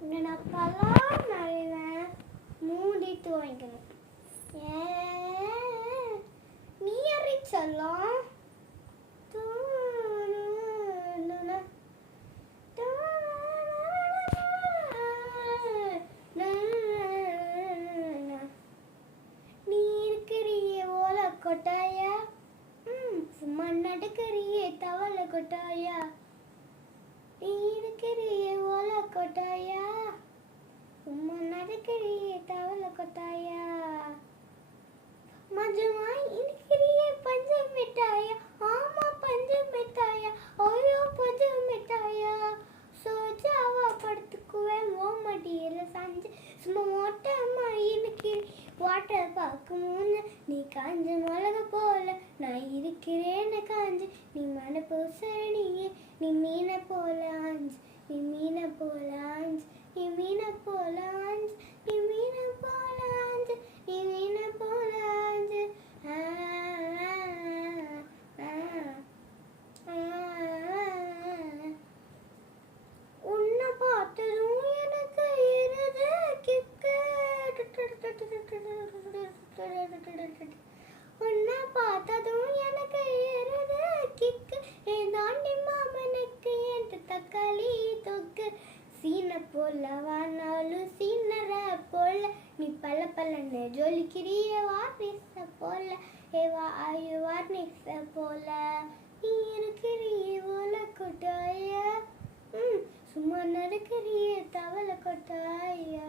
உன்னை நான் பலாம் நிறைவேன் மூடிட்டு வாங்கிக்கணும். நீ யாரை சொல்லலாம்? நீ இருக்கிறியே ஓலை கொட்டாயா, சும்மா நடக்கிறியே தவளை கொட்டாயா. நீ இருக்கிறியே ஓலை கொட்டாயா, சும்மா நடக்கிறியே தவளை கொட்டாயா. மஜமாய் இருக்கிறியே பஞ்சம் மிட்டாயா, ஆமா பஞ்சம் மிட்டாயா, ஓயோ பஞ்சம் மிட்டாயா. சோஜாவா படுத்துக்குவேன் ஓமடியில சாஞ்சு, சும்மா ஓட்டமா எனக்கு வாட்டர் பார்க்கும் முன்ன. நீ காஞ்ச மிளக போல நான் இருக்கிறேன்னு காஞ்சு, நீ மன பூசணியே நீ மீனை போல ஆஞ்சு, நீ மீனை போல ஆஞ்சு, நீ மீனை போல ஆஞ்சு, நீ மீனை போல ஆஞ்சு, நீ மீனை போல ஆஞ்சு. உன்னை பார்த்ததும் எனக்கு இருது கிக்கு, உன்னை பார்த்ததும் எனக்கு இருது கிக்கு, என் தாண்டி மாமனுக்கு என்று தக்காளி தொக்கு. சீன போல வானாலும் சீனர போல, நீ பல பலன்னு ஜொலிக்கிறிய வார்னிச போல, ஏவா ஆயு வார்னிச போல. நீ இருக்கிறிய ஓலை கொட்டாயா, சும்மா நடக்கிறிய தவளை கொட்டாயா.